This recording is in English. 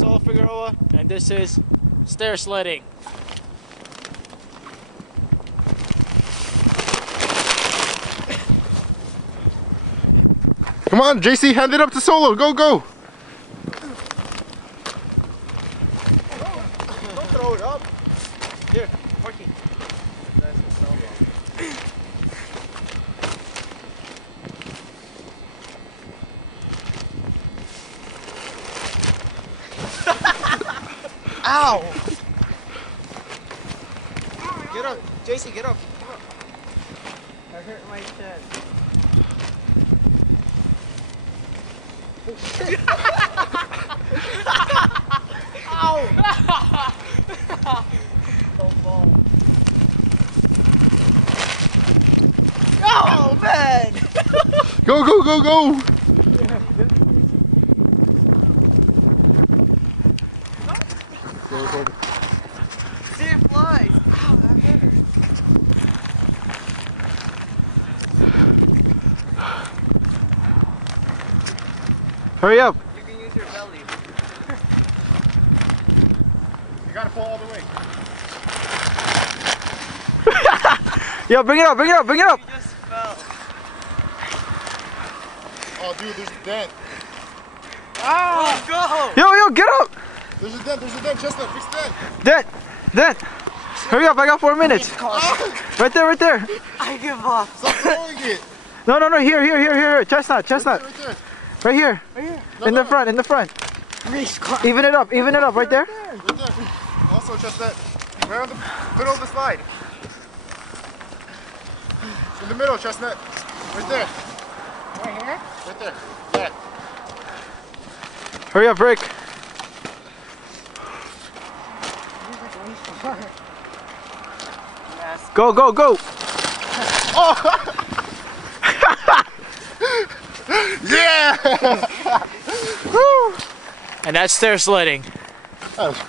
solo Figueroa, and this is stair sledding. Come on, JC, hand it up to Solo. Go, go. Don't throw it up. Here, Marky. Ow! Get up, JC, get up. I hurt my chin. Oh shit! Ow! Don't fall. Oh man! Go, go, go, go. Go, go. See it flies! Ow, that hurt. Hurry up. You can use your belly. You gotta pull all the way. Yo, bring it up, bring it up, bring it up. You just fell. Oh, dude, there's a dent. Oh, go! Yo, get up. There's a dent, Chestnut, fix that. Dent. Hurry up, I got 4 minutes. Right there, right there. I give up. Stop throwing it. No, here. Chestnut. Right there. Right here. No, In the front. Race car. Even it up, right there. Right there. Also, Chestnut, right on the middle of the slide. In the middle, Chestnut. Right there. Right here? Right there. Yeah. Hurry up, Rick. Yes. Go. Oh! Yeah! And that's stair sledding. That was fun.